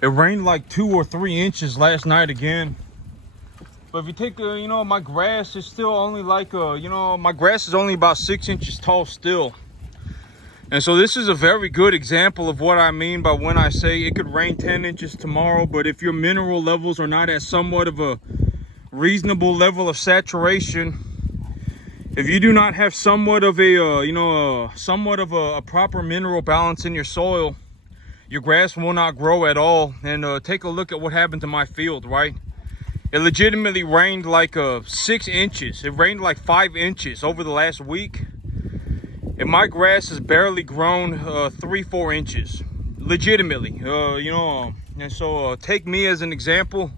It rained like 2 or 3 inches last night again. But if you take, my grass is still only like, my grass is only about 6 inches tall still. And so this is a very good example of what I mean by when I say it could rain 10 inches tomorrow, but if your mineral levels are not at somewhat of a reasonable level of saturation, if you do not have somewhat of a proper mineral balance in your soil, your grass will not grow at all. And take a look at what happened to my field, right? It legitimately rained like 6 inches. It rained like 5 inches over the last week. And my grass has barely grown 3-4 inches. Legitimately. And so take me as an example.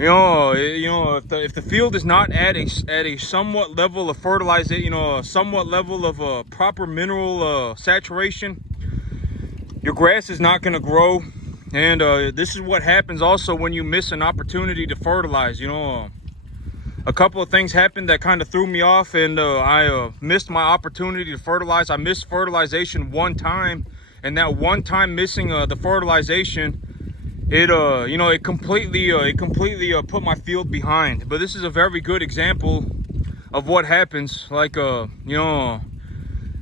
If the field is not at a somewhat level of fertilization, a somewhat level of proper mineral saturation, your grass is not going to grow. And this is what happens also when you miss an opportunity to fertilize. A couple of things happened that kind of threw me off, and I missed my opportunity to fertilize. I missed fertilization one time, and that one time missing the fertilization, it completely put my field behind. But this is a very good example of what happens, like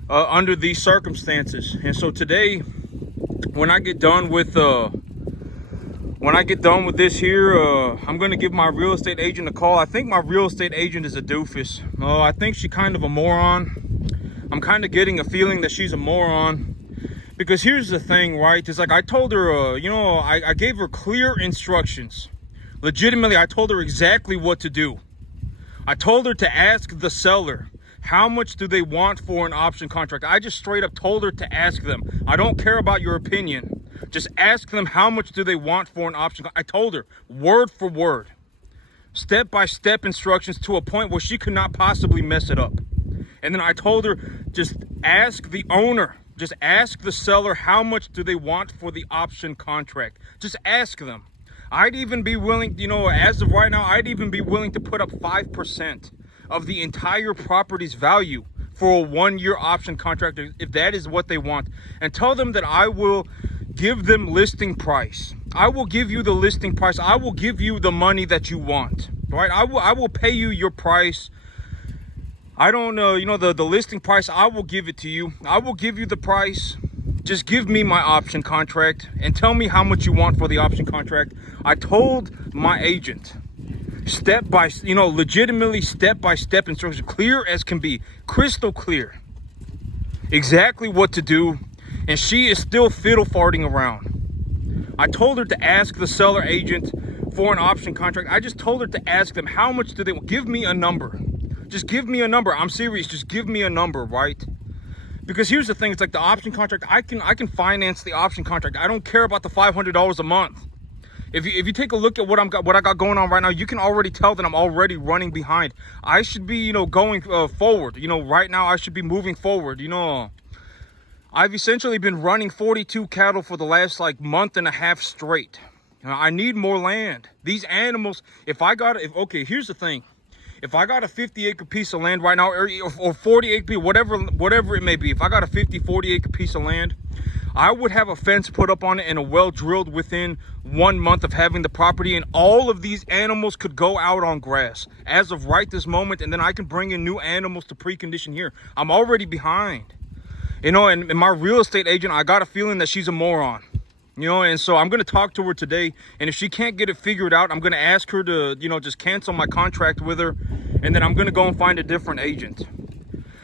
under these circumstances. And so today, when I get done with this here, I'm gonna give my real estate agent a call. I think my real estate agent is a doofus. I think she's kind of a moron. I'm kind of getting a feeling that she's a moron. Because here's the thing, right? It's like I told her, I gave her clear instructions. Legitimately, I told her exactly what to do. I told her to ask the seller, how much do they want for an option contract? I just straight up told her to ask them. I don't care about your opinion. Just ask them how much do they want for an option. I told her word for word, step-by-step instructions to a point where she could not possibly mess it up. And then I told her, just ask the owner. Just ask the seller how much do they want for the option contract. Just ask them. I'd even be willing, as of right now, I'd even be willing to put up 5% of the entire property's value for a 1-year option contract if that is what they want. And tell them that I will give them listing price. I will give you the listing price. I will give you the money that you want, right? I will pay you your price. I don't know, the listing price, I will give it to you. I will give you the price. Just give me my option contract and tell me how much you want for the option contract. I told my agent, legitimately step-by-step instructions, clear as can be, crystal clear, exactly what to do. And she is still fiddle farting around. I told her to ask the seller agent for an option contract. I just told her to ask them how much do they want. Give me a number. Just give me a number. I'm serious. Just give me a number, right? Because here's the thing. It's like the option contract. I can finance the option contract. I don't care about the $500 a month. If you take a look at what I got going on right now, you can already tell that I'm already running behind. I should be, going forward. Right now I should be moving forward. I've essentially been running 42 cattle for the last month and a half straight. I need more land. These animals, okay, here's the thing. If I got a 50-acre piece of land right now, or 40-acre, whatever it may be, if I got a 40-acre piece of land, I would have a fence put up on it and a well drilled within 1 month of having the property, and all of these animals could go out on grass as of right this moment, and then I can bring in new animals to precondition here. I'm already behind. And my real estate agent, I got a feeling that she's a moron. And so I'm going to talk to her today. And if she can't get it figured out, I'm going to ask her to, just cancel my contract with her. And then I'm going to go and find a different agent.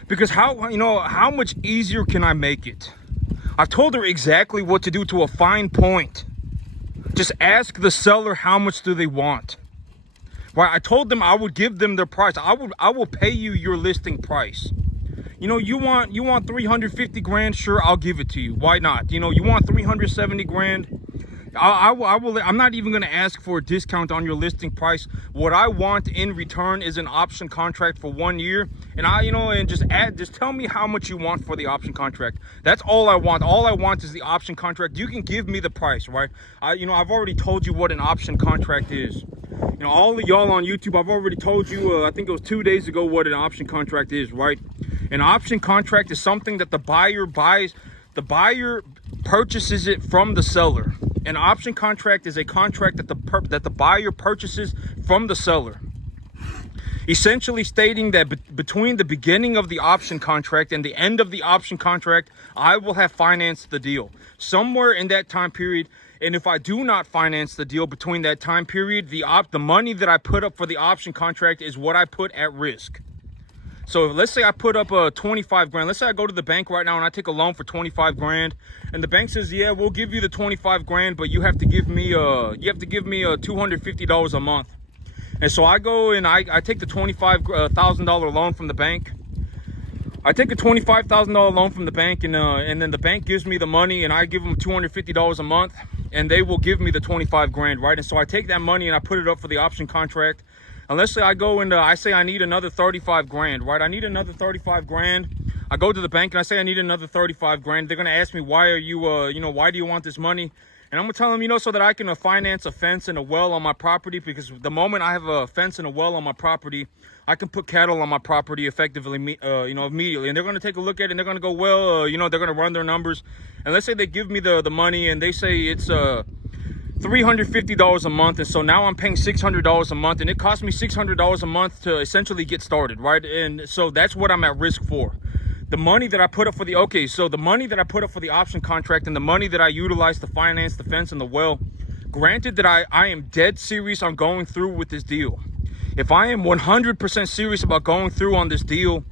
Because how much easier can I make it? I've told her exactly what to do to a fine point. Just ask the seller how much do they want. Right? I told them I would give them their price. I will pay you your listing price. You want 350 grand? Sure, I'll give it to you. Why not? You want 370 grand? I will. I'm not even going to ask for a discount on your listing price. What I want in return is an option contract for 1 year. And just tell me how much you want for the option contract. That's all I want. All I want is the option contract. You can give me the price, right? I've already told you what an option contract is. All of y'all on YouTube, I've already told you, I think it was 2 days ago, what an option contract is, right? An option contract is something that the buyer buys. The buyer purchases it from the seller. An option contract is a contract that the buyer purchases from the seller, essentially stating that between the beginning of the option contract and the end of the option contract, I will have financed the deal somewhere in that time period. And if I do not finance the deal between that time period, the money that I put up for the option contract is what I put at risk. So let's say I put up 25 grand. Let's say I go to the bank right now and I take a loan for 25 grand, and the bank says, yeah, we'll give you the 25 grand, but you have to give me $250 a month. And so I go and I take the $25,000 loan from the bank. I take a $25,000 loan from the bank, and then the bank gives me the money, and I give them $250 a month, and they will give me the 25 grand, right? And so I take that money and I put it up for the option contract. And let's say I go and I say I need another 35 grand, right? I need another 35 grand. I go to the bank and I say I need another 35 grand. They're gonna ask me, why are you, why do you want this money? And I'm gonna tell them, so that I can finance a fence and a well on my property, because the moment I have a fence and a well on my property, I can put cattle on my property effectively, immediately. And they're gonna take a look at it and they're gonna go, well, they're gonna run their numbers. And let's say they give me the money and they say it's $350 a month, and so now I'm paying $600 a month, and it costs me $600 a month to essentially get started, right? And so that's what I'm at risk for. The money that I put up for the money that I put up for the option contract and the money that I utilize to finance the fence and the well, granted that I am dead serious on going through with this deal. If I am 100% serious about going through on this deal,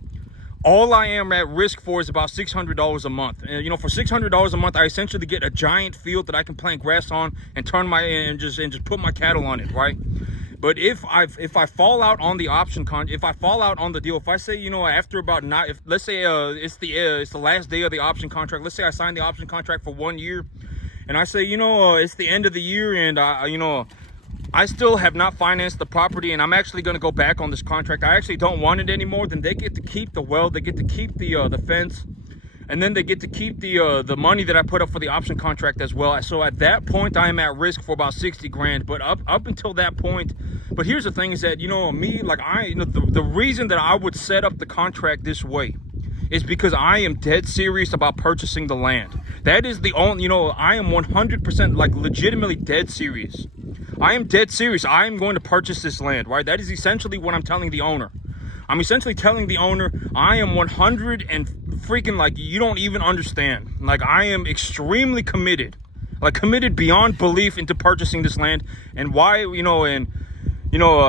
all I am at risk for is about $600 a month. And for $600 a month, I essentially get a giant field that I can plant grass on and just put my cattle on it, right? But if I fall out on the option if I fall out on the deal, if I say, after about let's say it's the last day of the option contract. Let's say I signed the option contract for 1 year, and I say, it's the end of the year, and I still have not financed the property, and I'm actually going to go back on this contract. I actually don't want it anymore. Then they get to keep the well, they get to keep the fence, and then they get to keep the money that I put up for the option contract as well. So at that point, I am at risk for about 60 grand. But up until that point, but here's the thing is that, me, like the reason that I would set up the contract this way is because I am dead serious about purchasing the land. That is the only, I am 100% like legitimately dead serious. I am dead serious. I am going to purchase this land, right? That is essentially what I'm telling the owner. I'm essentially telling the owner, I am 100 and freaking, like, you don't even understand. Like, I am extremely committed, like committed beyond belief into purchasing this land. And why,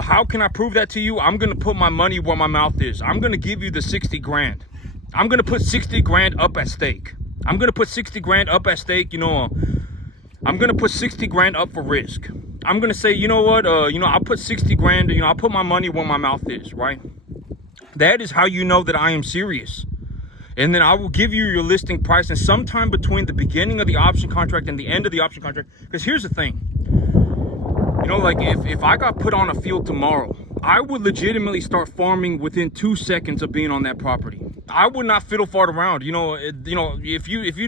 how can I prove that to you? I'm going to put my money where my mouth is. I'm going to give you the 60 grand. I'm going to put 60 grand up at stake. I'm going to put 60 grand up at stake. I'm going to put 60 grand up for risk. I'm going to say, I'll put 60 grand, I'll put my money where my mouth is, right? That is how you know that I am serious. And then I will give you your listing price, and sometime between the beginning of the option contract and the end of the option contract, because here's the thing, like if I got put on a field tomorrow, I would legitimately start farming within 2 seconds of being on that property. I would not fiddle fart around. If you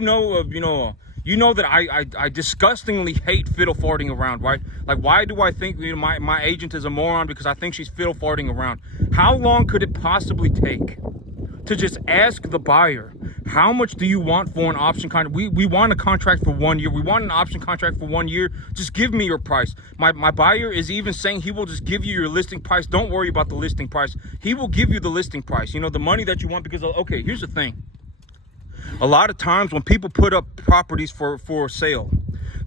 know that I disgustingly hate fiddle farting around, right? Like, why do I think my agent is a moron? Because I think she's fiddle farting around. How long could it possibly take to just ask the buyer, how much do you want for an option contract? We want a contract for 1 year. We want an option contract for 1 year. Just give me your price. My buyer is even saying he will just give you your listing price. Don't worry about the listing price. He will give you the listing price, the money that you want, because, okay, here's the thing. A lot of times when people put up properties for sale,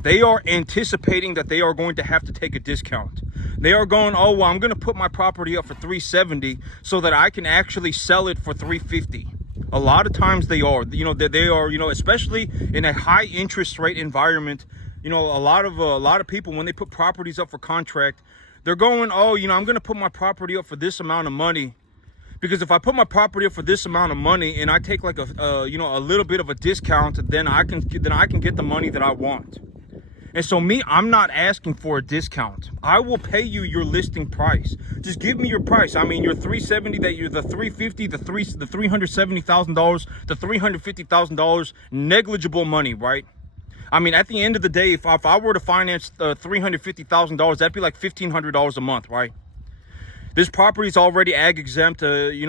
they are anticipating that they are going to have to take a discount. They are going, oh, well, I'm going to put my property up for $370 so that I can actually sell it for $350. A lot of times they are, they are, especially in a high interest rate environment. A lot of people, when they put properties up for contract, they're going, oh, I'm going to put my property up for this amount of money. Because if I put my property up for this amount of money and I take like a little bit of a discount, then I can get the money that I want. And so I'm not asking for a discount. I will pay you your listing price. Just give me your price. I mean, your $370, that you're the $350, the $370,000, the $350,000, negligible money, right? I mean, at the end of the day, if I were to finance $350,000, that'd be like $1,500 a month, right? This property is already ag exempt. And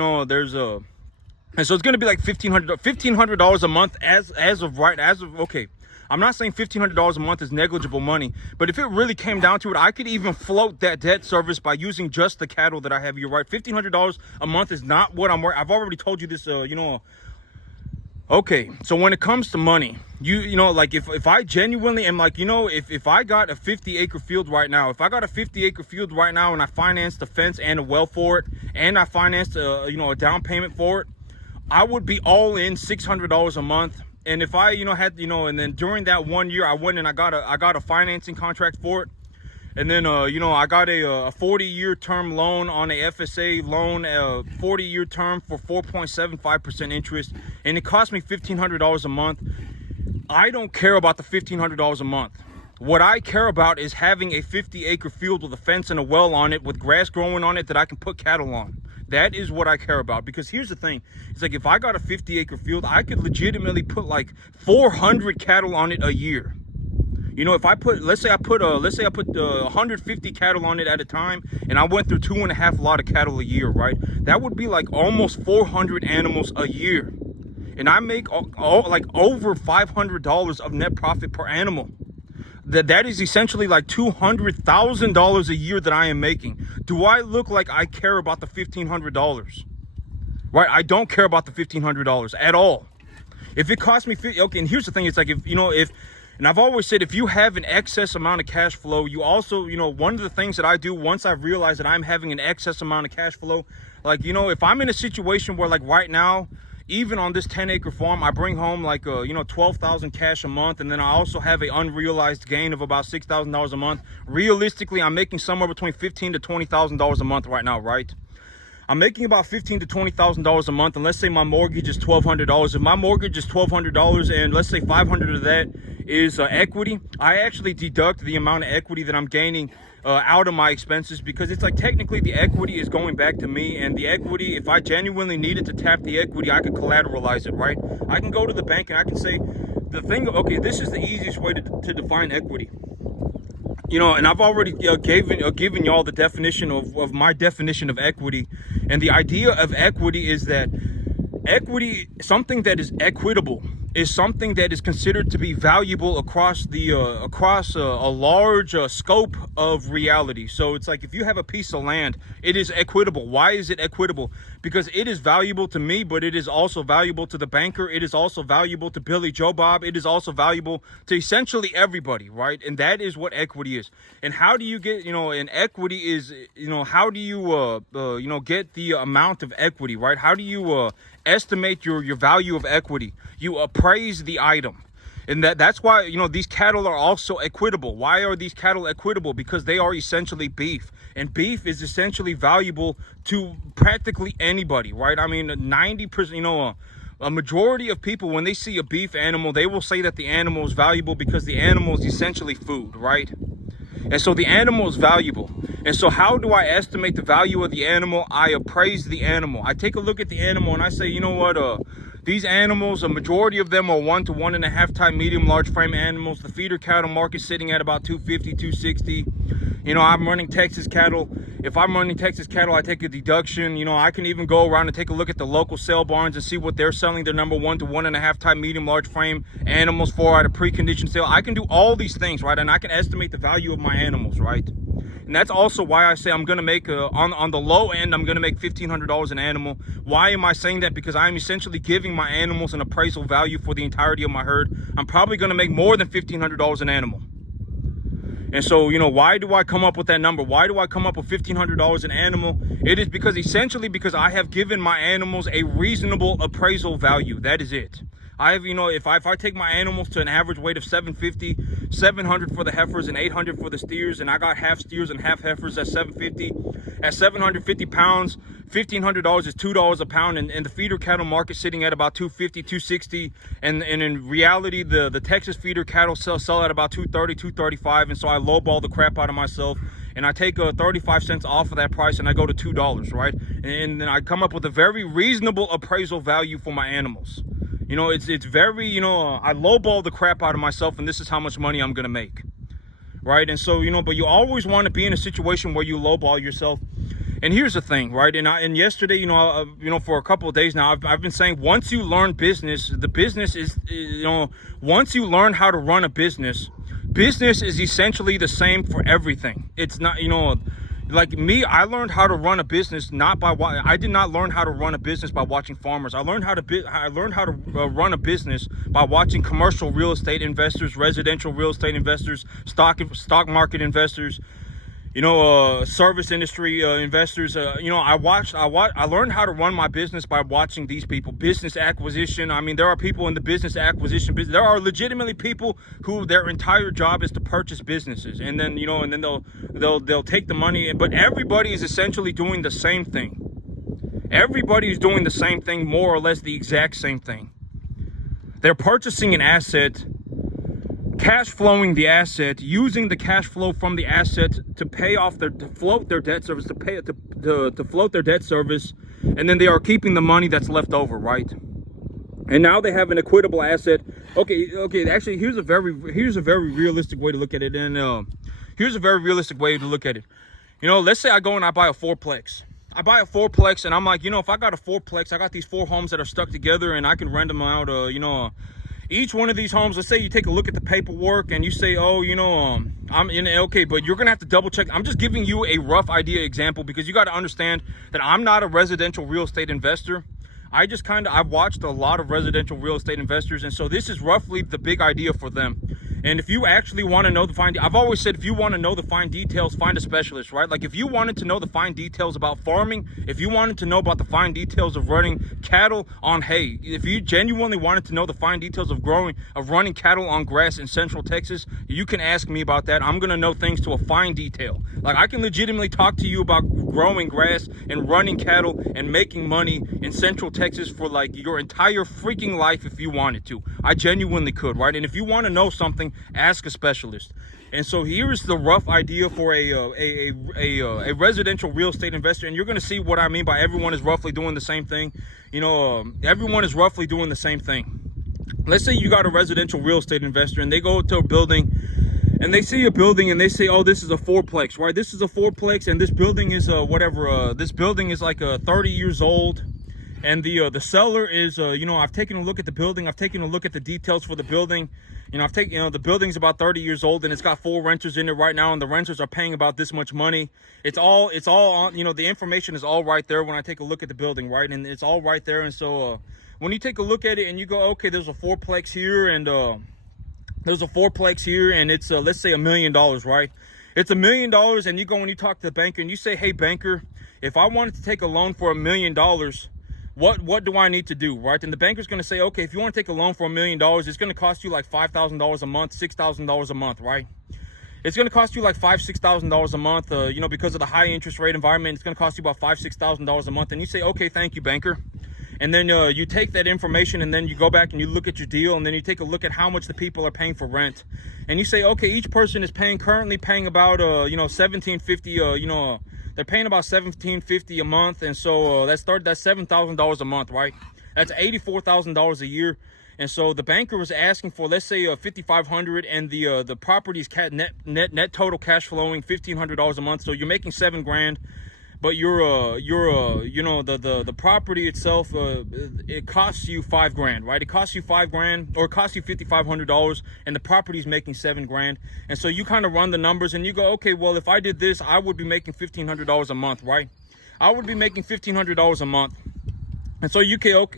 so it's going to be like $1,500 a month as of okay. I'm not saying $1,500 a month is negligible money, but if it really came down to it, I could even float that debt service by using just the cattle that I have. You're right, $1,500 a month is not what I'm worth. I've already told you this, Okay, so when it comes to money, you know, like if I genuinely am like, if I got a 50-acre field right now, and I financed the fence and a well for it, and I financed a down payment for it, I would be all in $600 a month. And if I, and then during that 1 year, I went and I got a financing contract for it. And then, I got a 40-year term loan on a FSA loan, 40-year term for 4.75% interest. And it cost me $1,500 a month. I don't care about the $1,500 a month. What I care about is having a 50-acre field with a fence and a well on it with grass growing on it that I can put cattle on. That is what I care about. Because here's the thing. It's like if I got a 50-acre field, I could legitimately put like 400 cattle on it a year. If I put, let's say I put 150 cattle on it at a time, and I went through 2.5 lot of cattle a year, right? That would be like almost 400 animals a year. And I make like over $500 of net profit per animal. That is essentially like $200,000 a year that I am making. Do I look like I care about the $1,500? Right? I don't care about the $1,500 at all. If it costs me okay, and here's the thing, it's like and I've always said, if you have an excess amount of cash flow, you also, one of the things that I do once I realize that I'm having an excess amount of cash flow, like, if I'm in a situation where like right now, even on this 10-acre farm, I bring home like, 12,000 cash a month. And then I also have an unrealized gain of about $6,000 a month. Realistically, I'm making somewhere between $15,000 to $20,000 a month right now, right? I'm making about $15,000 to $20,000 a month, and let's say my mortgage is $1,200. If my mortgage is $1,200, and let's say $500 of that is equity, I actually deduct the amount of equity that I'm gaining out of my expenses, because it's like technically the equity is going back to me, and the equity, if I genuinely needed to tap the equity, I could collateralize it, right? I can go to the bank and I can say, okay, this is the easiest way to define equity. And I've already given y'all the definition of my definition of equity. And the idea of equity is that equity, something that is equitable, is something that is considered to be valuable across a large scope of reality. So it's like if you have a piece of land, it is equitable. Why is it equitable? Because it is valuable to me, but it is also valuable to the banker. It is also valuable to Billy Joe Bob. It is also valuable to essentially everybody, right? And that is what equity is. And how do you get, and equity is, how do you, get the amount of equity, right? How do you estimate your value of equity? You appraise the item. And that's why, these cattle are also equitable. Why are these cattle equitable? Because they are essentially beef. And beef is essentially valuable to practically anybody, right? I mean, 90%, a majority of people, when they see a beef animal, they will say that the animal is valuable because the animal is essentially food, right? And so the animal is valuable. And so how do I estimate the value of the animal? I appraise the animal. I take a look at the animal and I say, you know what, these animals, a majority of them are 1 to 1.5 time medium large frame animals. The feeder cattle market sitting at about 250, 260. I'm running Texas cattle. If I'm running Texas cattle, I take a deduction. I can even go around and take a look at the local sale barns and see what they're selling their number 1 to 1.5 time medium large frame animals for at a preconditioned sale. I can do all these things, right? And I can estimate the value of my animals, right? And that's also why I say I'm going to make, on the low end, I'm going to make $1,500 an animal. Why am I saying that? Because I'm essentially giving my animals an appraisal value for the entirety of my herd. I'm probably going to make more than $1,500 an animal. And so, why do I come up with that number? Why do I come up with $1,500 an animal? It is essentially because I have given my animals a reasonable appraisal value. That is it. I have, if I take my animals to an average weight of 750, 700 for the heifers and 800 for the steers, and I got half steers and half heifers at 750, at 750 pounds, $1,500 is $2 a pound, and the feeder cattle market sitting at about 250, 260, and in reality, the Texas feeder cattle sell at about 230, 235, and so I lowball the crap out of myself, and I take 35 cents off of that price, and I go to $2, right? And then I come up with a very reasonable appraisal value for my animals. It's very, I lowball the crap out of myself, and this is how much money I'm going to make, right? And so, but you always want to be in a situation where you lowball yourself. And here's the thing, right? And yesterday, for a couple of days now, I've been saying, once you learn business, the business is, once you learn how to run a business is essentially the same for everything. It's not, like me, I learned how to run a business I did not learn how to run a business by watching farmers. I learned how to run a business by watching commercial real estate investors, residential real estate investors, stock market investors, service industry investors. I learned how to run my business by watching these people. Business acquisition. I mean, there are people in the business acquisition business. There are legitimately people who their entire job is to purchase businesses, and then they'll take the money. But everybody is essentially doing the same thing. Everybody is doing the same thing, more or less the exact same thing. They're purchasing an asset, cash flowing the asset, using the cash flow from the asset to pay off to float their debt service, to float their debt service, and then they are keeping the money that's left over, right? And now they have an equitable asset. Okay. Actually, here's a very realistic way to look at it. And let's say I go and I buy a fourplex. And I'm like, if I got a fourplex, I got these 4 homes that are stuck together, and I can rent them out. Each one of these homes, let's say you take a look at the paperwork and you say, I'm in, okay, but you're gonna have to double check. I'm just giving you a rough idea example, because you got to understand that I'm not a residential real estate investor. I've watched a lot of residential real estate investors, and so this is roughly the big idea for them. And if you actually want to know I've always said, if you want to know the fine details, find a specialist, right? Like if you wanted to know the fine details about farming, if you wanted to know about the fine details of running cattle on hay, if you genuinely wanted to know the fine details of running cattle on grass in Central Texas, you can ask me about that. I'm going to know things to a fine detail. Like I can legitimately talk to you about growing grass and running cattle and making money in Central Texas for like your entire freaking life if you wanted to. I genuinely could, right? And if you want to know something, ask a specialist. And so here's the rough idea for a residential real estate investor, and you're going to see what I mean by everyone is roughly doing the same thing. Everyone is roughly doing the same thing. Let's say you got a residential real estate investor, and they go to a building, and they see a building, and they say, oh, this is a fourplex, right? This is a fourplex, and this building is this building is like 30 years old. And the seller is, I've taken a look at the building. I've taken a look at the details for the building. The building's about 30 years old, and it's got 4 renters in it right now, and the renters are paying about this much money. It's all on, the information is all right there when I take a look at the building, right? And it's all right there. And so when you take a look at it and you go, okay, there's a fourplex here, and it's let's say $1 million, right? It's $1 million, and you go and you talk to the banker and you say, hey banker, if I wanted to take a loan for $1 million, what do I need to do, right? And the banker's going to say, okay, if you want to take a loan for $1 million, it's going to cost you like $5,000 a month, $6,000 a month, right? It's going to cost you like $5,000-$6,000 a month, because of the high interest rate environment. It's going to cost you about $5,000-$6,000 a month. And you say, okay, thank you, banker. And then you take that information, and then you go back and you look at your deal, and then you take a look at how much the people are paying for rent. And you say, okay, each person is currently paying about $1,750, they're paying about $1,750 a month, and so that's $7,000 a month, right? That's $84,000 a year. And so the banker was asking for, let's say, $5,500, and the property's net total cash flowing $1,500 a month. So you're making $7,000, but the property itself, it costs you $5,000, right? It costs you $5,000, or it costs you $5,500, and the property's making $7,000. And so you kind of run the numbers and you go, okay, well, if I did this, I would be making $1,500 a month, right? I would be making $1,500 a month. And so you go,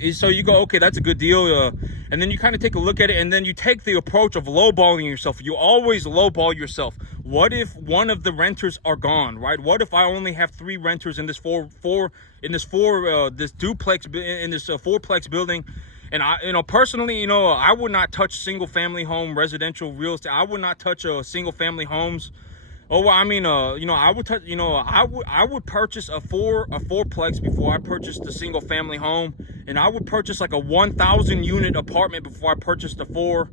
okay, that's a good deal. And then you kind of take a look at it, and then you take the approach of lowballing yourself. You always lowball yourself. What if one of the renters are gone, right? What if I only have 3 renters in this fourplex building? And personally, I would not touch single family home residential real estate. I would not touch single family homes. Oh, well, I mean, I would touch, I would purchase a fourplex before I purchased a single family home, and I would purchase like a 1,000 unit apartment before I purchased a fourplex,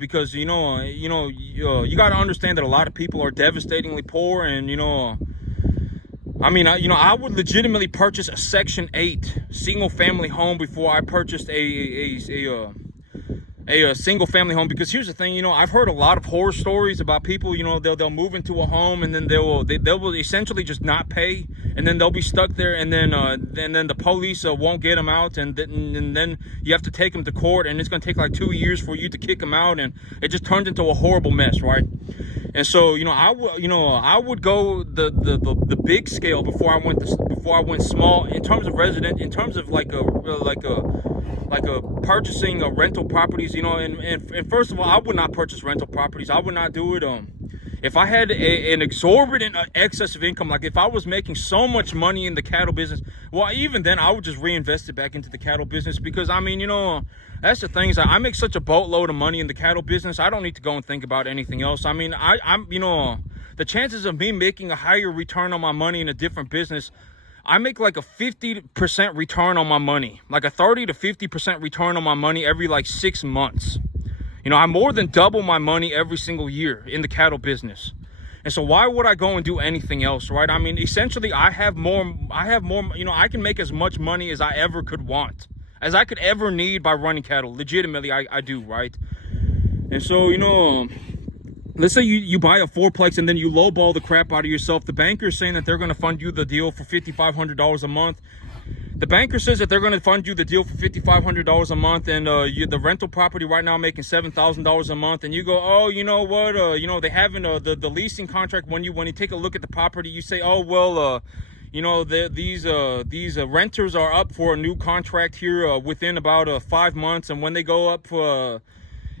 because you got to understand that a lot of people are devastatingly poor, and I would legitimately purchase a Section 8 single family home before I purchased a a single family home. Because here's the thing, you know, I've heard a lot of horror stories about people, you know, they'll move into a home, and then they will essentially just not pay, and then they'll be stuck there, and then the police won't get them out, and then you have to take them to court, and it's going to take like 2 years for you to kick them out, and it just turns into a horrible mess, right? And so, you know, I would go the big scale before I went small in terms of resident, in terms of like a purchasing rental properties, you know. And first of all, I would not purchase rental properties. I would not do it. If I had an exorbitant excess of income, like if I was making so much money in the cattle business, well, even then I would just reinvest it back into the cattle business. Because I mean, you know, that's the thing, is that I make such a boatload of money in the cattle business, I don't need to go and think about anything else. I mean, I'm you know, the chances of me making a higher return on my money in a different business, I make like a 50% return on my money, like a 30 to 50% return on my money every like 6 months. You know, I more than double my money every single year in the cattle business. And so why would I go and do anything else, right? I mean, essentially I have more, you know, I can make as much money as I ever could want, as I could ever need by running cattle. Legitimately, I do, right? And so, you know, let's say you buy a fourplex and then you lowball the crap out of yourself. The banker is saying that they're going to fund you the deal for $5,500 a month. The banker says that they're going to fund you the deal for $5,500 a month, and the rental property right now making $7,000 a month, and you go, oh, you know what, you know, they haven't the leasing contract. When you take a look at the property, you say, oh well, you know, these renters are up for a new contract here within about 5 months, and when they go up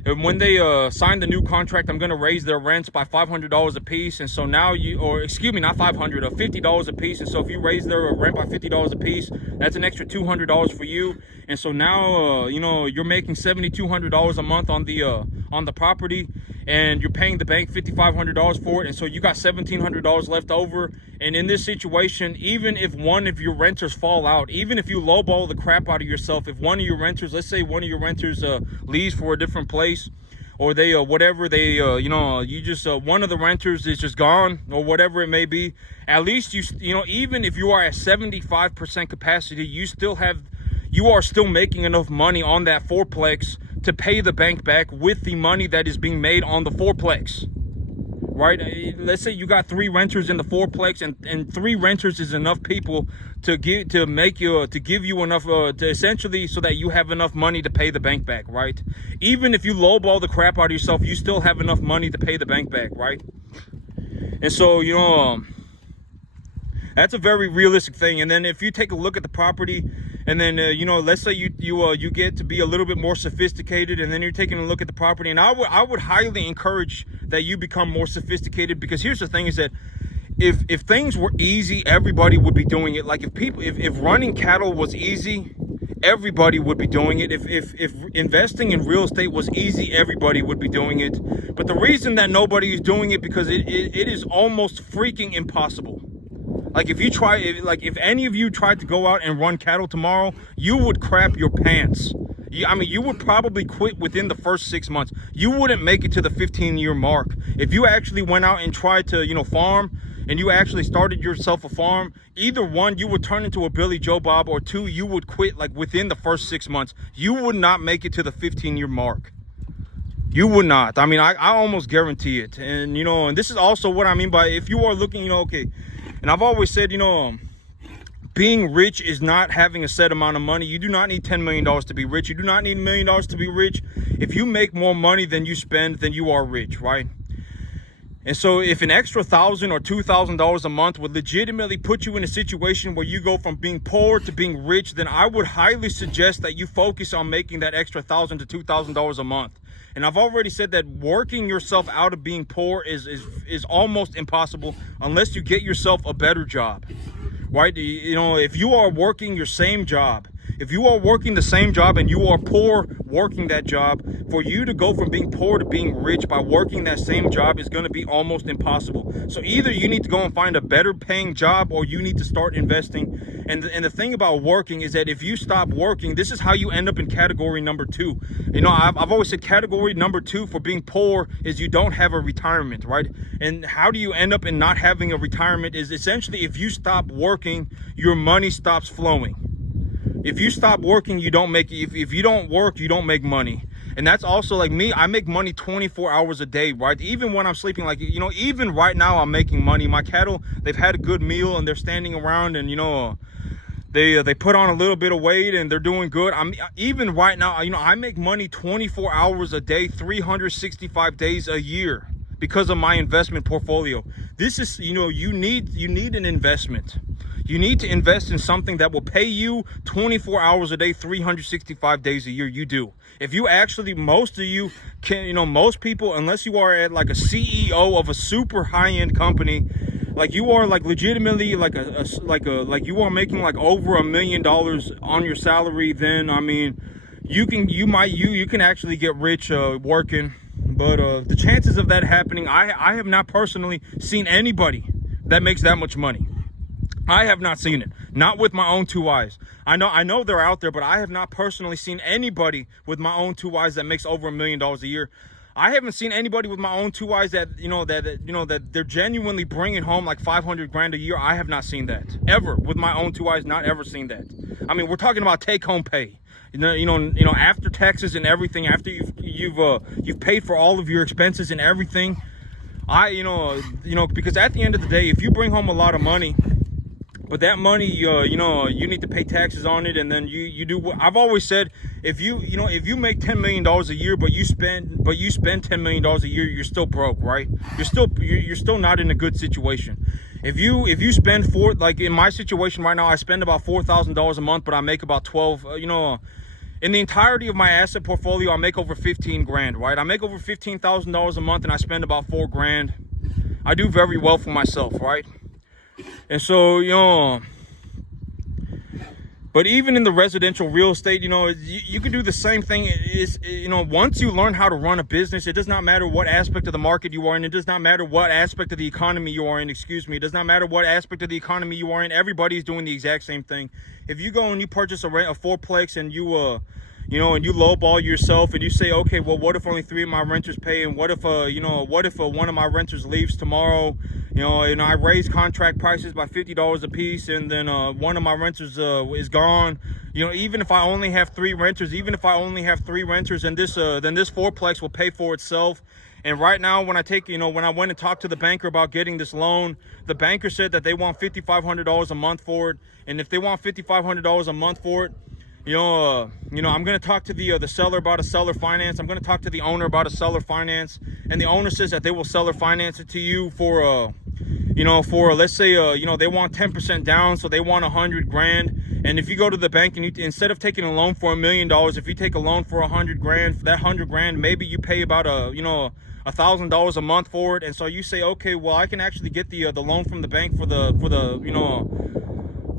when they sign the new contract, I'm going to raise their rents by $500 a piece. And so now or excuse me, not 500, $50 a piece. And so if you raise their rent by $50 a piece, that's an extra $200 for you. And so now, you know, you're making $7,200 a month on the property, and you're paying the bank $5,500 for it. And so you got $1,700 left over. And in this situation, even if one of your renters fall out, even if you lowball the crap out of yourself, if one of your renters, let's say one of your renters leaves for a different place, or they whatever, they you know, you just one of the renters is just gone, or whatever it may be, at least you know, even if you are at 75% capacity, you are still making enough money on that fourplex to pay the bank back with the money that is being made on the fourplex, right? Let's say you got 3 renters in the fourplex, and 3 renters is enough people to give you enough to essentially, so that you have enough money to pay the bank back, right? Even if you lowball the crap out of yourself, you still have enough money to pay the bank back, right? And so, you know, that's a very realistic thing. And then if you take a look at the property, and then you know, let's say you get to be a little bit more sophisticated, and then you're taking a look at the property, and I would highly encourage that you become more sophisticated. Because here's the thing, is that if things were easy, everybody would be doing it. Like if running cattle was easy, everybody would be doing it. If investing in real estate was easy, everybody would be doing it. But the reason that nobody is doing it, because it is almost freaking impossible. Like if any of you tried to go out and run cattle tomorrow, you would crap your pants. I mean, you would probably quit within the first 6 months. You wouldn't make it to the 15-year mark. If you actually went out and tried to, you know, farm, and you actually started yourself a farm, either one, you would turn into a Billy Joe Bob, or 2, you would quit like within the first 6 months. You would not make it to the 15-year mark. You would not. I mean, I almost guarantee it. And, you know, and this is also what I mean by, if you are looking, you know, okay, and I've always said, you know, being rich is not having a set amount of money. You do not need $10 million to be rich. You do not need $1 million to be rich. If you make more money than you spend, then you are rich, right? And so if an extra $1,000 or $2,000 a month would legitimately put you in a situation where you go from being poor to being rich, then I would highly suggest that you focus on making that extra $1,000 to $2,000 a month. And I've already said that working yourself out of being poor is almost impossible unless you get yourself a better job, right? You know, if you are working your same job, if you are working the same job and you are poor working that job, for you to go from being poor to being rich by working that same job is going to be almost impossible. So either you need to go and find a better paying job, or you need to start investing. And the thing about working is that if you stop working, this is how you end up in category number 2. You know, I've always said category number 2 for being poor is you don't have a retirement, right? And how do you end up in not having a retirement is essentially if you stop working, your money stops flowing. If you stop working, you don't make, if you don't work, you don't make money. And that's also like me. I make money 24 hours a day, right? Even when I'm sleeping, like, you know, even right now I'm making money. My cattle, they've had a good meal and they're standing around, and, you know, they put on a little bit of weight and they're doing good. I'm even right now, you know, I make money 24 hours a day, 365 days a year because of my investment portfolio. This is, you know, you need an investment. You need to invest in something that will pay you 24 hours a day, 365 days a year. You do. If you actually, most of you can, you know, most people, unless you are at like a CEO of a super high-end company, like you are like legitimately like like you are making like over $1 million on your salary, then I mean, you can actually get rich working. But the chances of that happening, I have not personally seen anybody that makes that much money. I have not seen it, not with my own two eyes. I know they're out there, but I have not personally seen anybody with my own two eyes that makes over $1 million a year. I haven't seen anybody with my own two eyes that, that they're genuinely bringing home like 500 grand a year. I have not seen that ever with my own two eyes. Not ever seen that. I mean, we're talking about take home pay. You know, after taxes and everything, after you've paid for all of your expenses and everything. Because at the end of the day, if you bring home a lot of money, but that money, you need to pay taxes on it, and then you do what I've always said. If you make $10 million a year, but you spend $10 million a year, you're still broke, right? You're still not in a good situation. If you spend like in my situation right now, I spend about $4,000 a month, but I make about 12. In the entirety of my asset portfolio, I make over 15 grand, right? I make over $15,000 a month, and I spend about 4 grand. I do very well for myself, right? And so, but even in the residential real estate, you can do the same thing. Once you learn how to run a business, it does not matter what aspect of the market you are in. It does not matter what aspect of the economy you are in. It does not matter what aspect of the economy you are in. Everybody's doing the exact same thing. If you go and you purchase a fourplex and you lowball yourself and you say, okay, well, what if only 3 of my renters pay? And what if one of my renters leaves tomorrow? And I raise contract prices by $50 a piece, and then one of my renters is gone. Even if I only have 3 renters, then this fourplex will pay for itself. And right now, when I went and talked to the banker about getting this loan, the banker said that they want $5,500 a month for it. And if they want $5,500 a month for it, I'm going to talk to the seller about a seller finance. I'm going to talk to the owner about a seller finance, and the owner says that they will seller finance it to you for let's say they want 10% down, so they want 100 grand. And if you go to the bank and instead of taking a loan for $1 million, if you take a loan for 100 grand, for that 100 grand, maybe you pay about $1,000 a month for it. And so you say, okay, well, I can actually get the loan from the bank for the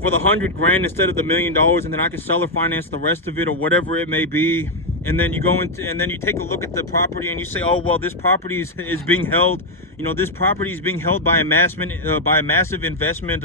100 grand instead of the $1 million, and then I can seller finance the rest of it or whatever it may be. And then you go into, and then you take a look at the property and you say, oh, well, this property is being held. This property is being held by a massive investment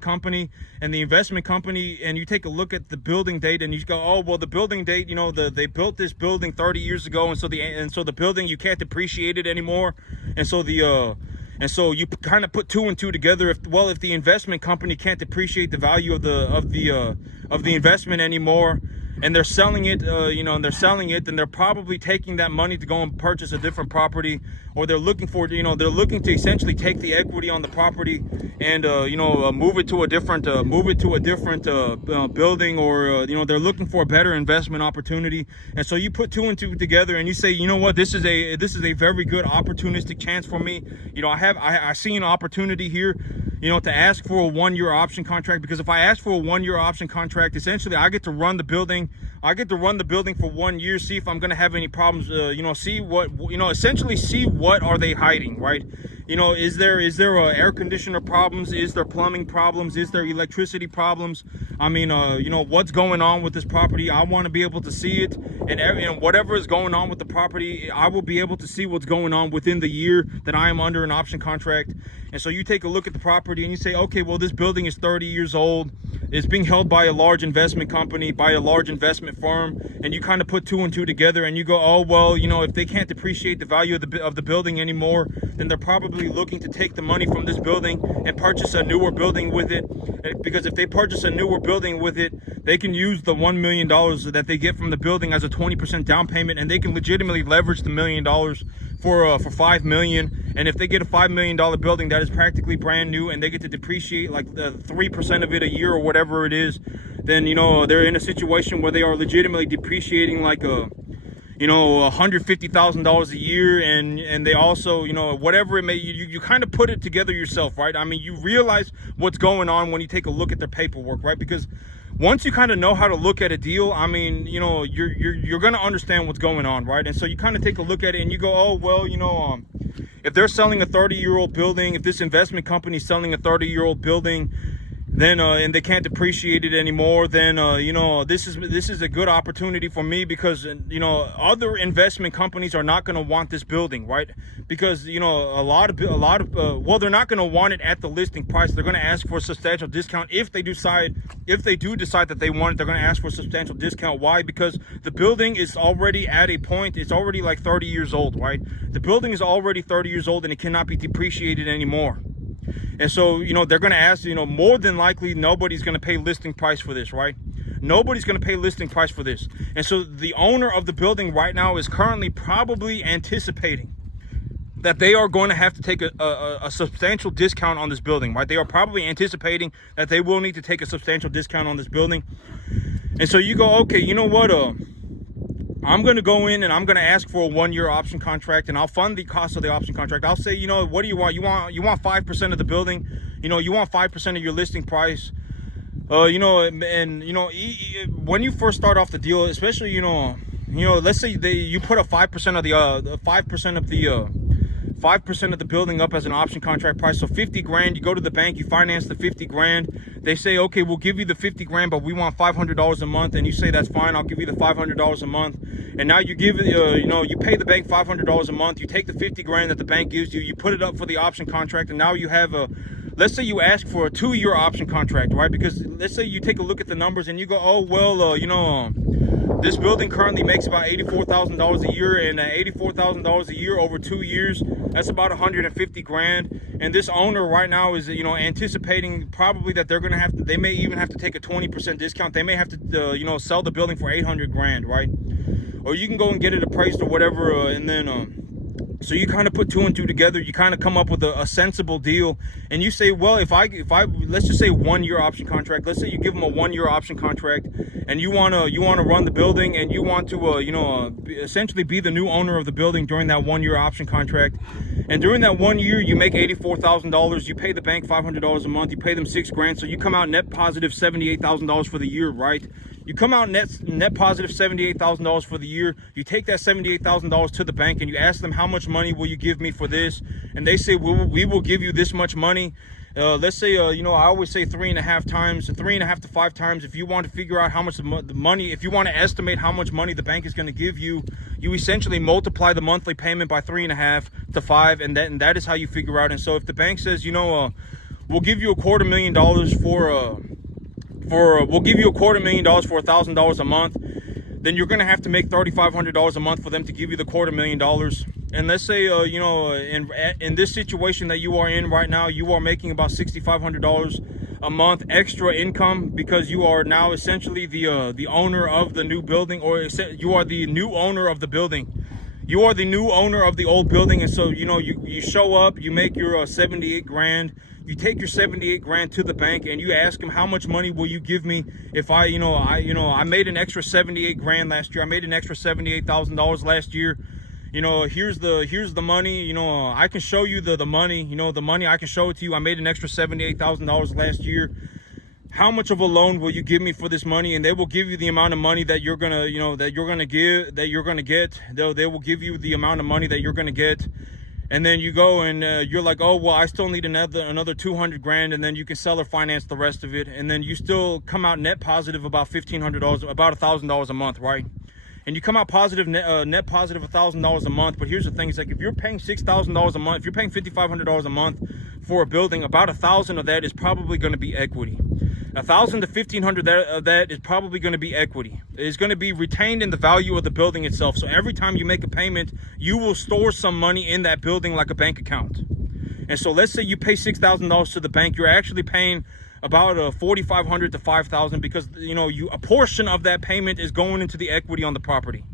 company, and the investment company, and you take a look at the building date and you go, oh, well, the building date, they built this building 30 years ago, and so the building, you can't depreciate it anymore, and so you kind of put 2 and 2 together. If the investment company can't depreciate the value of the investment anymore, and they're selling it, then they're probably taking that money to go and purchase a different property, or they're looking to essentially take the equity on the property and move it to a different building, or they're looking for a better investment opportunity. And so you put 2 and 2 together and you say, you know what, this is a very good opportunistic chance for me. I see an opportunity here, to ask for a 1-year option contract, because if I ask for a 1-year option contract, essentially I get to run the building. for 1 year, see if I'm going to have any problems, see what are they hiding, right? Is there air conditioner problems? Is there plumbing problems? Is there electricity problems? I mean, what's going on with this property? I want to be able to see it, and whatever is going on with the property, I will be able to see what's going on within the year that I am under an option contract. And so you take a look at the property and you say, okay, well, this building is 30 years old. It's being held by a large investment company, by a large investment firm, and you kind of put 2 and 2 together and you go, oh, well, if they can't depreciate the value of the building anymore, then they're probably looking to take the money from this building and purchase a newer building with it. Because if they purchase a newer building with it, they can use the $1 million that they get from the building as a 20% down payment, and they can legitimately leverage the $1 million for $5 million. And if they get a $5 million building that is practically brand new, and they get to depreciate like 3% of it a year or whatever it is, then, you know, they're in a situation where they are legitimately depreciating like $150,000 a year, and they also, you know, whatever it may, you kind of put it together yourself, right? I mean, you realize what's going on when you take a look at their paperwork, right? Because once you kind of know how to look at a deal, I mean, you know, you're going to understand what's going on, right? And so you kind of take a look at it and you go, oh, well, you know, if they're selling a 30-year-old building, if this investment company is selling a 30-year-old building, then and they can't depreciate it anymore, then you know, this is a good opportunity for me, because, you know, other investment companies are not going to want this building, right? Because, you know, a lot of well, they're not going to want it at the listing price. They're going to ask for a substantial discount. If they do decide that they want it, they're going to ask for a substantial discount. Why? Because the building is already at a point, it's already like 30 years old, right? The building is already 30 years old and it cannot be depreciated anymore. And so, you know, they're going to ask, you know, more than likely, nobody's going to pay listing price for this, right? Nobody's going to pay listing price for this. And so the owner of the building right now is currently probably anticipating that they are going to have to take a substantial discount on this building, right? They are probably anticipating that they will need to take a substantial discount on this building. And so you go, okay, you know what, I'm going to go in and I'm going to ask for a 1-year option contract, and I'll fund the cost of the option contract. I'll say, you know, what do you want? You want 5% of the building. You know, you want 5% of your listing price. You know, and you know, when you first start off the deal, especially, you know, let's say you put a 5% of the 5% of the building up as an option contract price. So 50 grand, you go to the bank, you finance the 50 grand. They say, okay, we'll give you the 50 grand, but we want $500 a month. And you say, that's fine, I'll give you the $500 a month. And now you give, you know, you pay the bank $500 a month. You take the 50 grand that the bank gives you, you put it up for the option contract. And now you have let's say you ask for a 2-year option contract, right? Because let's say you take a look at the numbers and you go, oh, well, you know, this building currently makes about $84,000 a year, and $84,000 a year over 2 years, that's about 150 grand. And this owner right now is, you know, anticipating probably that they're going to have to, they may even have to take a 20% discount. They may have to, you know, sell the building for 800 grand, right? Or you can go and get it appraised or whatever, and then, so you kind of put 2 and 2 together. You kind of come up with a sensible deal, and you say, well, if I let's just say 1-year option contract. Let's say you give them a 1-year option contract, and you wanna run the building, and you want to you know, essentially be the new owner of the building during that 1-year option contract. And during that 1 year, you make $84,000. You pay the bank $500 a month. You pay them 6 grand, so you come out net positive $78,000 for the year, right? You come out net positive $78,000 for the year. You take that $78,000 to the bank and you ask them, how much money will you give me for this? And they say, we will give you this much money. Let's say, you know, I always say 3.5 times, 3.5 to 5 times. If you want to figure out how much the money, if you want to estimate how much money the bank is going to give you, you essentially multiply the monthly payment by 3.5 to 5, and that is how you figure out. And so if the bank says, you know, we'll give you $250,000 we'll give you $250,000 for $1,000 a month, then you're going to have to make $3,500 a month for them to give you the $250,000. And let's say, you know, in this situation that you are in right now, you are making about $6,500 a month extra income, because you are now essentially the owner of the new building, or you are the new owner of the building. You are the new owner of the old building. And so, you know, you show up, you make your 78 grand. You take your 78 grand to the bank and you ask them, how much money will you give me if I made an extra 78 grand last year. I made an extra $78,000 last year. You know, here's the money. You know, I can show you the money. You know, the money, I can show it to you. I made an extra $78,000 last year. How much of a loan will you give me for this money? And they will give you the amount of money that you're gonna, you know, that you're gonna get. They will give you the amount of money that you're gonna get. And then you go and you're like, oh, well, I still need another 200 grand, and then you can sell or finance the rest of it. And then you still come out net positive about $1,500, about $1,000 a month, right? And you come out positive, net positive $1,000 a month. But here's the thing, it's like if you're paying $6,000 a month, if you're paying $5,500 a month for a building, about 1,000 of that is probably going to be equity. 1,000 to 1,500 of that is probably going to be equity. It's going to be retained in the value of the building itself. So every time you make a payment, you will store some money in that building like a bank account. And so let's say you pay $6,000 to the bank, you're actually paying about 4,500 to 5,000, because a portion of that payment is going into the equity on the property.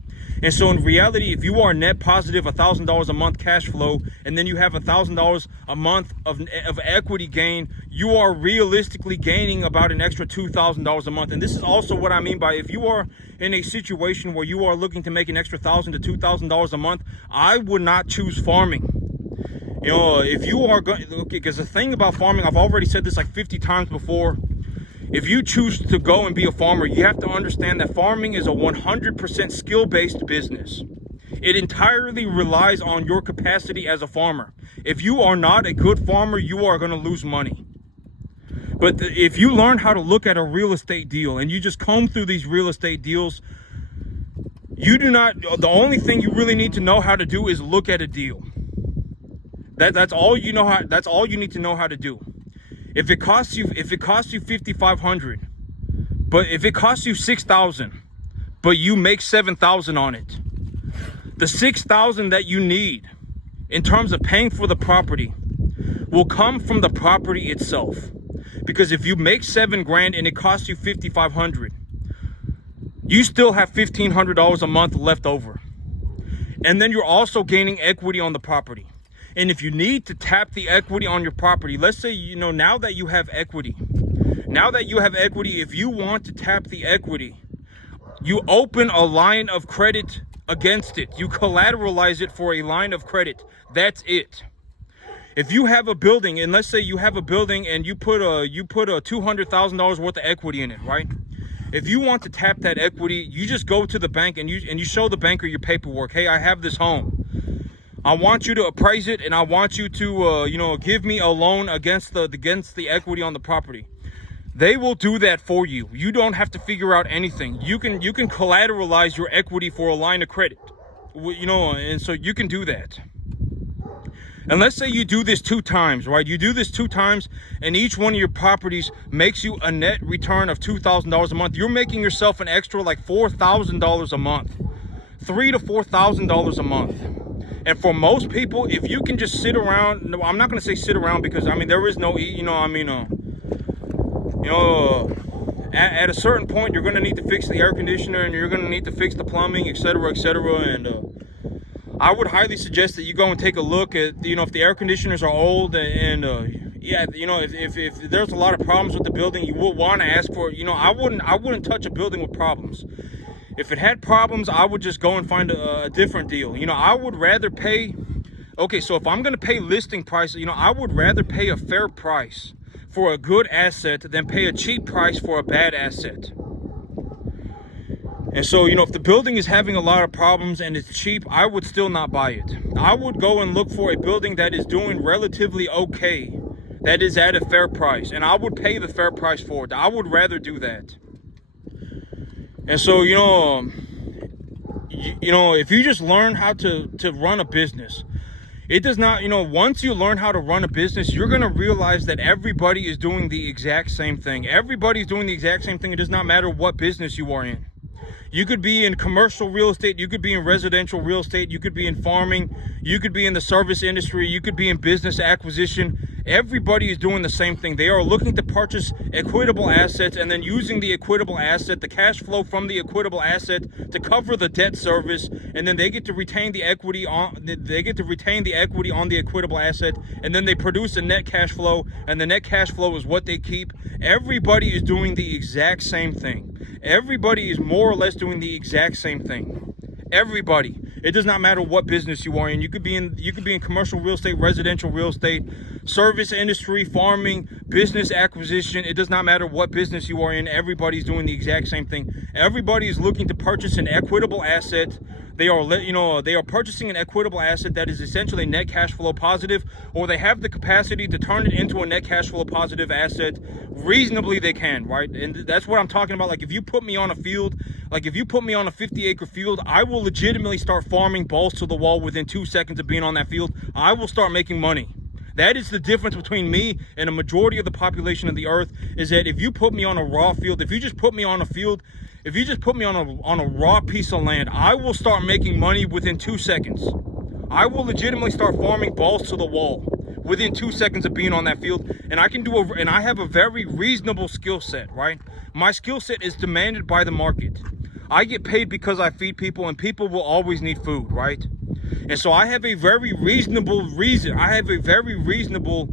And so in reality, if you are net positive $1,000 a month cash flow, and then you have $1,000 a month of equity gain, you are realistically gaining about an extra $2,000 a month. And this is also what I mean by, if you are in a situation where you are looking to make an extra $1,000 to $2,000 a month, I would not choose farming. If you are going, because the thing about farming, I've already said this like 50 times before. If you choose to go and be a farmer, you have to understand that farming is a 100% skill-based business. It entirely relies on your capacity as a farmer. If you are not a good farmer, you are going to lose money. But if you learn how to look at a real estate deal and you just comb through these real estate deals, the only thing you really need to know how to do is look at a deal. That's all you need to know how to do. If it costs you $5,500, but if it costs you $6,000, but you make $7,000 on it, the $6,000 that you need in terms of paying for the property will come from the property itself. Because if you make $7,000 and it costs you $5,500, you still have $1,500 a month left over. And then you're also gaining equity on the property. And if you need to tap the equity on your property, let's say, now that you have equity, if you want to tap the equity, you open a line of credit against it. You collateralize it for a line of credit. That's it. If you have a building, and let's say you have a building and you put a $200,000 worth of equity in it, right? If you want to tap that equity, you just go to the bank and you show the banker your paperwork. Hey, I have this home. I want you to appraise it, and I want you to, give me a loan against the equity on the property. They will do that for you. You don't have to figure out anything. You can collateralize your equity for a line of credit, and so you can do that. And let's say you do this 2 times, right? You do this 2 times, and each one of your properties makes you a net return of $2,000 a month. You're making yourself an extra like $4,000 a month, $3,000 to $4,000 a month. And for most people, if you can just sit around, no, I'm not going to say sit around, because there is no, at a certain point, you're going to need to fix the air conditioner, and you're going to need to fix the plumbing, etc., etc. And I would highly suggest that you go and take a look at, if the air conditioners are old, and if there's a lot of problems with the building, you will want to ask for, I wouldn't touch a building with problems. If it had problems, I would just go and find a different deal. I would rather pay, so if I'm going to pay listing price, I would rather pay a fair price for a good asset than pay a cheap price for a bad asset. And so, if the building is having a lot of problems and it's cheap, I would still not buy it. I would go and look for a building that is doing relatively okay, that is at a fair price, and I would pay the fair price for it. I would rather do that. And so, if you just learn how to run a business, it does not, once you learn how to run a business, you're going to realize that everybody is doing the exact same thing. Everybody's doing the exact same thing. It does not matter what business you are in. You could be in commercial real estate. You could be in residential real estate. You could be in farming. You could be in the service industry. You could be in business acquisition. Everybody is doing the same thing. They are looking to purchase equitable assets, and then using the equitable asset, the cash flow from the equitable asset, to cover the debt service, and then they get to retain the equity on the equitable asset, and then they produce a net cash flow, and the net cash flow is what they keep. Everybody is doing the exact same thing. Everybody is more or less doing the exact same thing. Everybody. It does not matter what business you are in. You could be in commercial real estate, residential real estate, service industry, farming, business acquisition. It does not matter what business you are in. Everybody's doing the exact same thing. Everybody is looking to purchase an equitable asset. They are purchasing an equitable asset that is essentially net cash flow positive, or they have the capacity to turn it into a net cash flow positive asset. Reasonably, they can, right? And that's what I'm talking about. Like, if you put me on a field, like if you put me on a 50-acre field, I will legitimately start farming balls to the wall within 2 seconds of being on that field. I will start making money. That is the difference between me and a majority of the population of the earth, is that if you put me on a raw field, if you just put me on a field, if you just put me on a raw piece of land, I will start making money within 2 seconds. I will legitimately start farming balls to the wall within 2 seconds of being on that field. And I can and I have a very reasonable skill set, right? My skill set is demanded by the market. I get paid because I feed people, and people will always need food, right? And so I have a very reasonable reason. I have a very reasonable,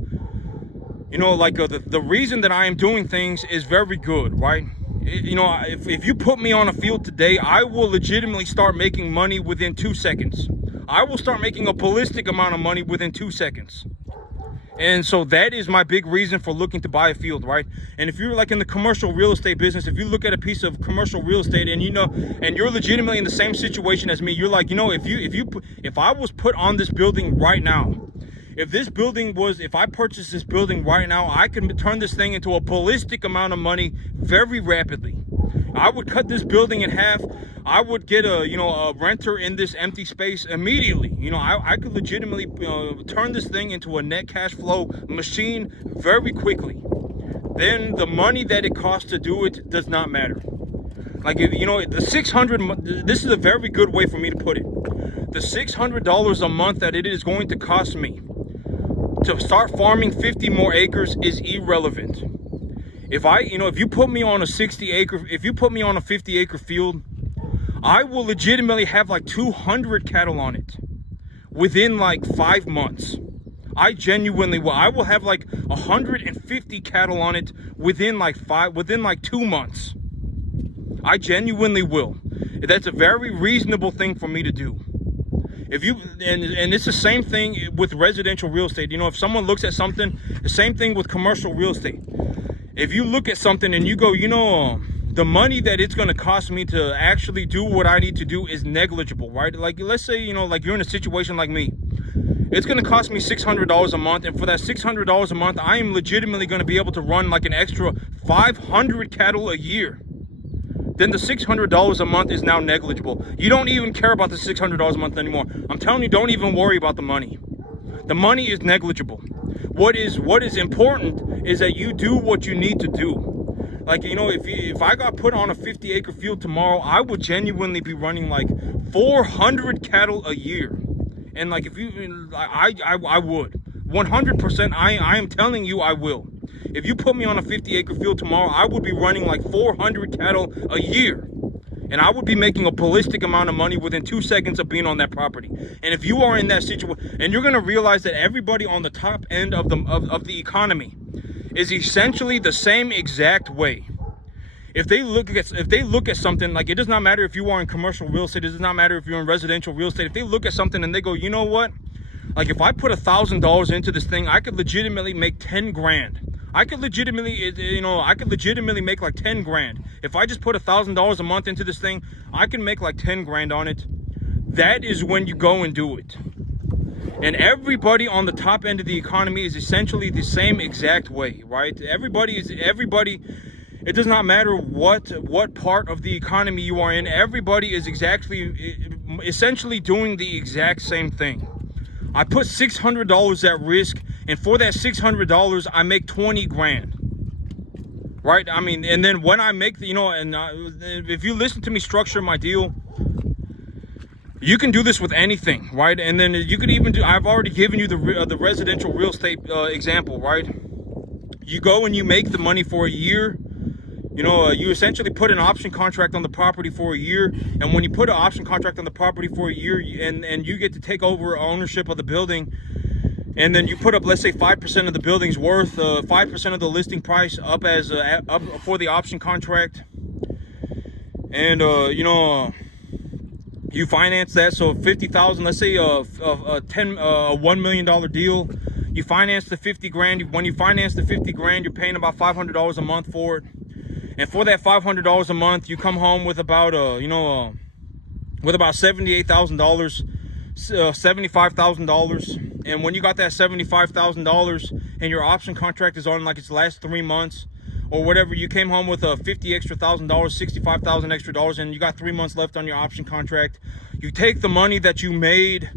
the reason that I am doing things is very good, right? If you put me on a field today, I will legitimately start making money within 2 seconds. I will start making a ballistic amount of money within 2 seconds. And so that is my big reason for looking to buy a field, right? And if you're like in the commercial real estate business, if you look at a piece of commercial real estate and and you're legitimately in the same situation as me, you're like, if I was put on this building right now, if I purchased this building right now, I can turn this thing into a ballistic amount of money very rapidly. I would cut this building in half. I would get a renter in this empty space immediately. I could legitimately turn this thing into a net cash flow machine very quickly. Then the money that it costs to do it does not matter. Like, the 600, this is a very good way for me to put it. The $600 a month that it is going to cost me to start farming 50 more acres is irrelevant. If you put me on a 50-acre field, I will legitimately have like 200 cattle on it within like 5 months. I genuinely will. I will have like 150 cattle on it within like 2 months. I genuinely will. That's a very reasonable thing for me to do. And it's the same thing with residential real estate. If someone looks at something, the same thing with commercial real estate. If you look at something and you go, the money that it's going to cost me to actually do what I need to do is negligible, right? Like, let's say, like you're in a situation like me. It's going to cost me $600 a month. And for that $600 a month, I am legitimately going to be able to run like an extra 500 cattle a year. Then the $600 a month is now negligible. You don't even care about the $600 a month anymore. I'm telling you, don't even worry about the money. The money is negligible. What is important is that you do what you need to do. Like, if I got put on a 50-acre field tomorrow, I would genuinely be running like 400 cattle a year. And like, I would 100%. I am telling you, I will. If you put me on a 50-acre field tomorrow, I would be running like 400 cattle a year. And I would be making a ballistic amount of money within 2 seconds of being on that property. And if you are in that situation, and you're going to realize that everybody on the top end of the economy is essentially the same exact way. If they look at something, like, it does not matter if you are in commercial real estate, it does not matter if you're in residential real estate. If they look at something and they go, you know what? Like, if I put $1,000 into this thing, I could legitimately make 10 grand. I could legitimately make like 10 grand. If I just put $1,000 a month into this thing, I can make like 10 grand on it. That is when you go and do it. And everybody on the top end of the economy is essentially the same exact way, right? Everybody, it does not matter what part of the economy you are in. Everybody is essentially doing the exact same thing. I put $600 at risk, and for that $600, I make 20 grand. Right? I mean, and then when I make if you listen to me structure my deal, you can do this with anything, right? And then you could even I've already given you the residential real estate example, right? You go and you make the money for a year. You essentially put an option contract on the property for a year, and when you put an option contract on the property for a year, and you get to take over ownership of the building, and then you put up, let's say, 5% of the building's worth, 5% of the listing price up for the option contract, and you finance that. So 50,000, let's say a $1 million deal, you finance the 50 grand. When you finance the 50 grand, you're paying about $500 a month for it. And for that $500 a month, you come home with about $78,000, $75,000. And when you got that $75,000 and your option contract is on like its last 3 months or whatever, you came home with $50,000 extra, $65,000 extra, and you got 3 months left on your option contract. You take the money that you made,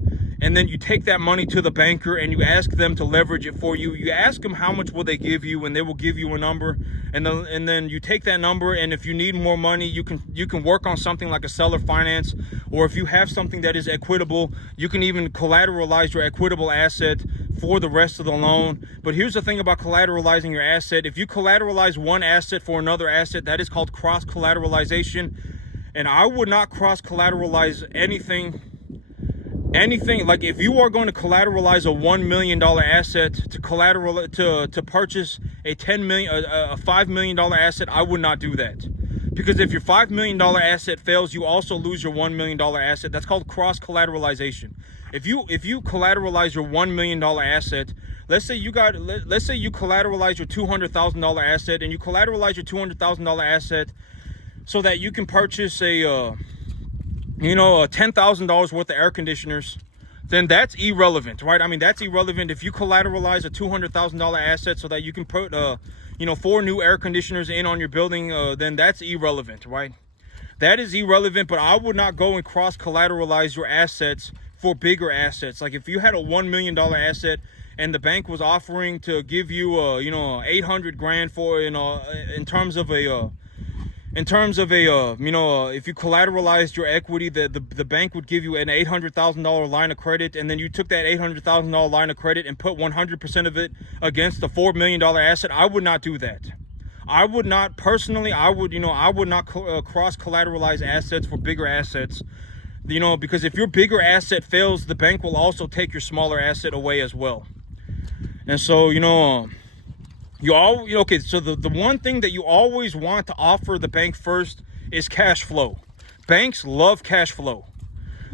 and then you take that money to the banker and you ask them to leverage it for you. You ask them how much will they give you, and they will give you a number. And then you take that number, and if you need more money, you can work on something like a seller finance, or if you have something that is equitable, you can even collateralize your equitable asset for the rest of the loan. But here's the thing about collateralizing your asset. If you collateralize one asset for another asset, that is called cross collateralization. And I would not cross collateralize anything. Like if you are going to collateralize a $1 million asset to purchase a $5 million asset, I would not do that. Because if your $5 million asset fails, you also lose your $1 million asset. That's called cross collateralization. If you collateralize your $1 million asset, let's say you collateralize your $200,000 asset, and you collateralize your $200,000 asset so that you can purchase a $10,000 worth of air conditioners, then that's irrelevant, right? I mean, that's irrelevant. If you collateralize a $200,000 asset so that you can put, 4 new air conditioners in on your building, then that's irrelevant, right? That is irrelevant, but I would not go and cross collateralize your assets for bigger assets. Like if you had a $1 million asset and the bank was offering to give you, $800,000 for, in terms of if you collateralized your equity, the bank would give you an $800,000 line of credit, and then you took that $800,000 line of credit and put 100% of it against the $4 million asset. I would not do that. I would not personally. I would not cross collateralize assets for bigger assets. Because if your bigger asset fails, the bank will also take your smaller asset away as well. And so, so the one thing that you always want to offer the bank first is cash flow. Banks love cash flow.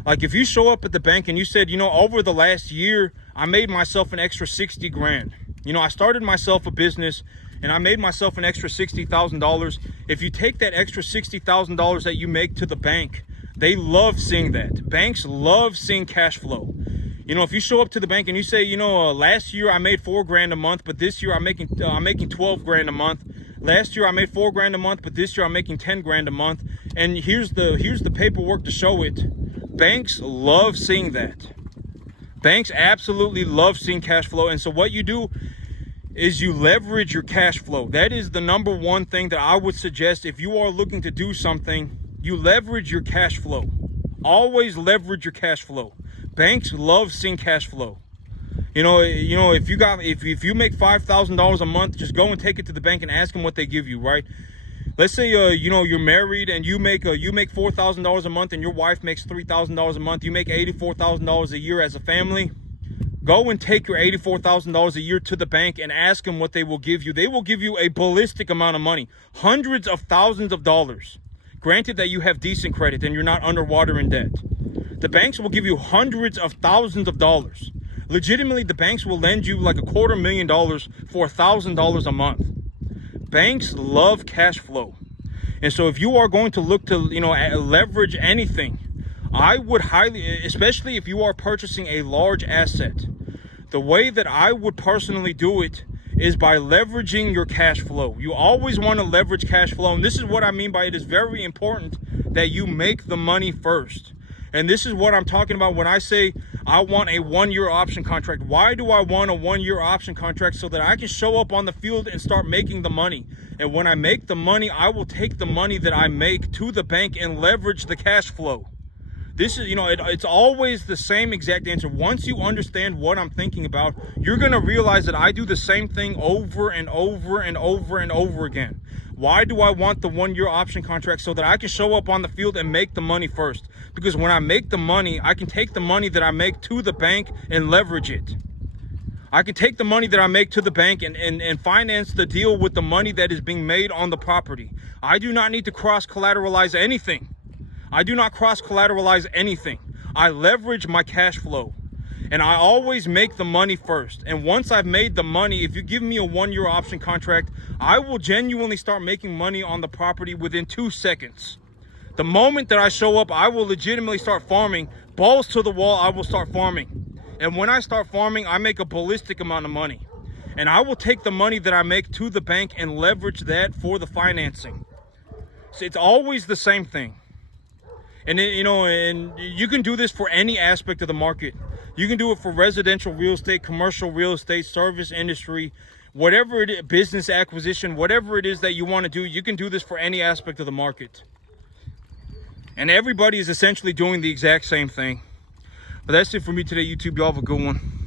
Like if you show up at the bank and you said, over the last year, I made myself an extra $60,000. I started myself a business and I made myself an extra $60,000. If you take that extra $60,000 that you make to the bank, they love seeing that. Banks love seeing cash flow. If you show up to the bank and you say, last year I made $4,000 a month, but this year I'm making $12,000 a month. Last year I made $4,000 a month, but this year I'm making $10,000 a month. And here's the paperwork to show it. Banks love seeing that. Banks absolutely love seeing cash flow. And so what you do is you leverage your cash flow. That is the number one thing that I would suggest if you are looking to do something. You leverage your cash flow. Always leverage your cash flow. Banks love seeing cash flow. If you make $5,000 a month, just go and take it to the bank and ask them what they give you, right? Let's say you're married and you make $4,000 a month and your wife makes $3,000 a month. You make $84,000 a year as a family. Go and take your $84,000 a year to the bank and ask them what they will give you. They will give you a ballistic amount of money, hundreds of thousands of dollars. Granted that you have decent credit and you're not underwater in debt. The banks will give you hundreds of thousands of dollars. Legitimately, the banks will lend you like $250,000 for $1,000 a month. Banks love cash flow. And so if you are going to look to, leverage anything, I would highly, especially if you are purchasing a large asset, the way that I would personally do it is by leveraging your cash flow. You always want to leverage cash flow. And this is what I mean by it is very important that you make the money first. And this is what I'm talking about when I say I want a 1-year option contract. Why do I want a 1-year option contract? So that I can show up on the field and start making the money. And when I make the money, I will take the money that I make to the bank and leverage the cash flow. This is, it's always the same exact answer. Once you understand what I'm thinking about, you're going to realize that I do the same thing over and over and over and over again. Why do I want the 1-year option contract? So that I can show up on the field and make the money first. Because when I make the money, I can take the money that I make to the bank and leverage it. I can take the money that I make to the bank and finance the deal with the money that is being made on the property. I do not need to cross collateralize anything. I do not cross collateralize anything. I leverage my cash flow and I always make the money first. And once I've made the money, if you give me a 1-year option contract, I will genuinely start making money on the property within 2 seconds. The moment that I show up, I will legitimately start farming. Balls to the wall, I will start farming. And when I start farming, I make a ballistic amount of money. And I will take the money that I make to the bank and leverage that for the financing. So it's always the same thing. And and you can do this for any aspect of the market. You can do it for residential real estate, commercial real estate, service industry, whatever it is, business acquisition, whatever it is that you want to do. You can do this for any aspect of the market. And everybody is essentially doing the exact same thing. But that's it for me today, YouTube. Y'all have a good one.